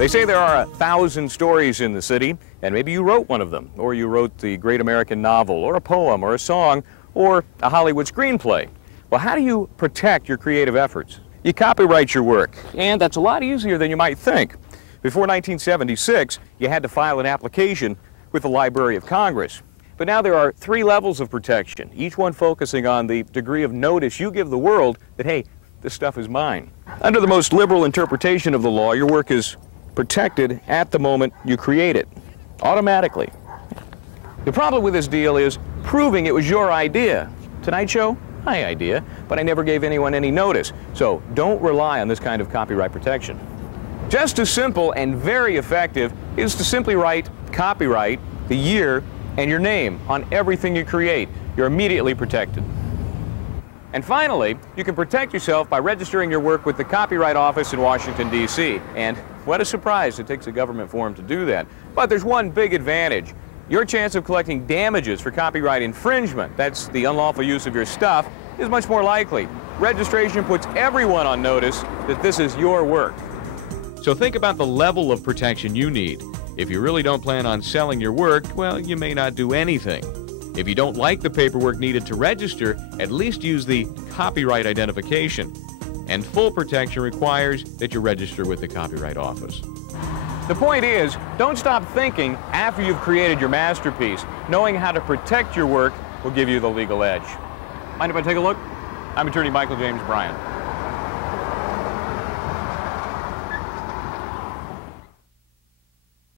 They say there are 1,000 stories in the city, and maybe you wrote one of them, or you wrote the great American novel, or a poem, or a song, or a Hollywood screenplay. Well, how do you protect your creative efforts? You copyright your work, and that's a lot easier than you might think. Before 1976, you had to file an application with the Library of Congress. But now there are 3 levels of protection, each one focusing on the degree of notice you give the world that, hey, this stuff is mine. Under the most liberal interpretation of the law, your work is protected at the moment you create it, automatically. The problem with this deal is proving it was your idea. Tonight Show? My idea, but I never gave anyone any notice. So don't rely on this kind of copyright protection. Just as simple and very effective is to simply write copyright, the year, and your name on everything you create. You're immediately protected. And finally, you can protect yourself by registering your work with the Copyright Office in Washington, D.C. And what a surprise, it takes a government form to do that. But there's one big advantage. Your chance of collecting damages for copyright infringement, that's the unlawful use of your stuff, is much more likely. Registration puts everyone on notice that this is your work. So think about the level of protection you need. If you really don't plan on selling your work, well, you may not do anything. If you don't like the paperwork needed to register, at least use the copyright identification. And full protection requires that you register with the Copyright Office. The point is, don't stop thinking after you've created your masterpiece. Knowing how to protect your work will give you the legal edge. Mind if I take a look? I'm attorney Michael James Bryant.